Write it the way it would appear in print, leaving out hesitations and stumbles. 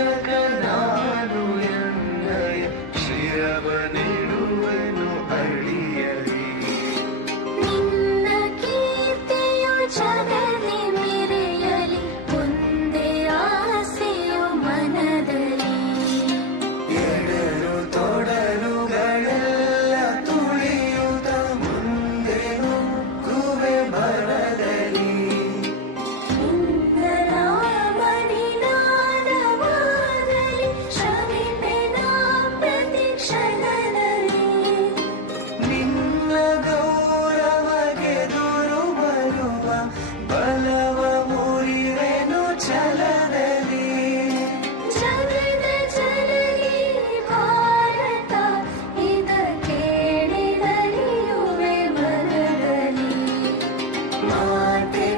ರಕ್ಷಕ ನಾನು ಎನ್ನಯ ಶಿರವನಿಡುವೆನು ಅಡಿಯಲಿ. ನಿನ್ನ ಕೀರ್ತಿಯು ಜಗದಿ ಮೆರೆಯಲಿ, ಒಂದೇ ಆಸೆಯು ಮನದಲ್ಲಿ. ಎಡರು ತೊಡರುಗಳೆಲ್ಲ ತುಳಿಯುತ್ತ ಮುಂದೆ ನುಗ್ಗುವೆ ಬರದಲ್ಲಿ. ನಿನ್ನ ನಾಮನಿನಾದವಾಗಲಿ, ಶ್ರಮಿಪೆನ ಪ್ರತಿ ಕ್ಷಣದಲ್ಲಿ. ನಿನ್ನ ಗೌರವಗೆದುರು ಬರುವ ಬಲವ ಮುರಿವೆನು ಛಲದಲ್ಲಿ. ಜಗದ ಜನನಿ ಭಾರತ, ಇದ ಕೇಳಿದರಿಯುವೆ ಮನದಲ್ಲಿ. ಮಾತೆ